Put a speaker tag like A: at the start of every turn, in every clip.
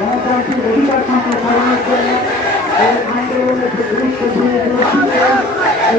A: গণতান্ত্রিক অধিকার সংগ্রামের জন্য এই আন্দোলনে যে গুরুত্ব দিয়ে এই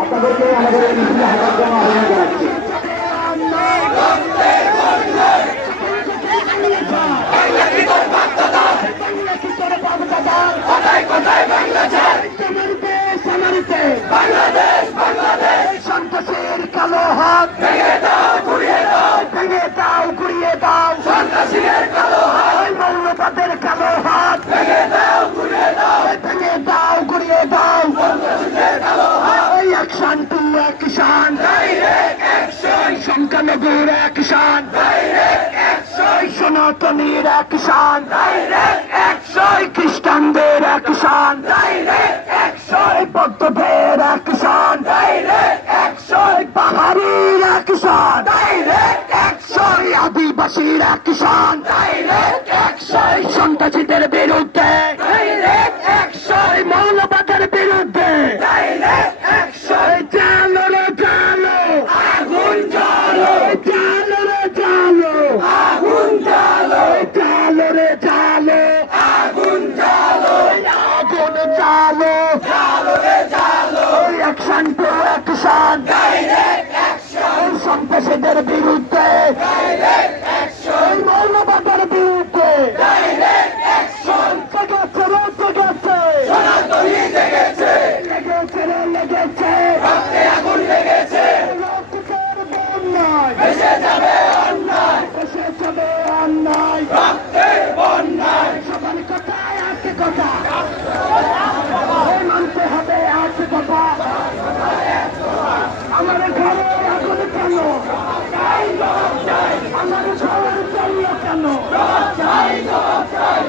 A: আপনাদেরকে আমাদের এই হাঁটার জন্য আহ্বান জানাচ্ছি অ্যাকশন ডাইরেক্ট অ্যাকশন সনাতনীর ডাইরেক্ট অ্যাকশন খ্রিস্টানদের ডাইরেক্ট অ্যাকশন বৌদ্ধদের ডাইরেক্ট অ্যাকশন পাহাড়ির ডাইরেক্ট অ্যাকশন আদিবাসীর ডাইরেক্ট অ্যাকশন সন্ত্রাসীদের বিরুদ্ধে চালো জালো রে চালো action to action direct action সন্ত্রাসীদের বিরুদ্ধে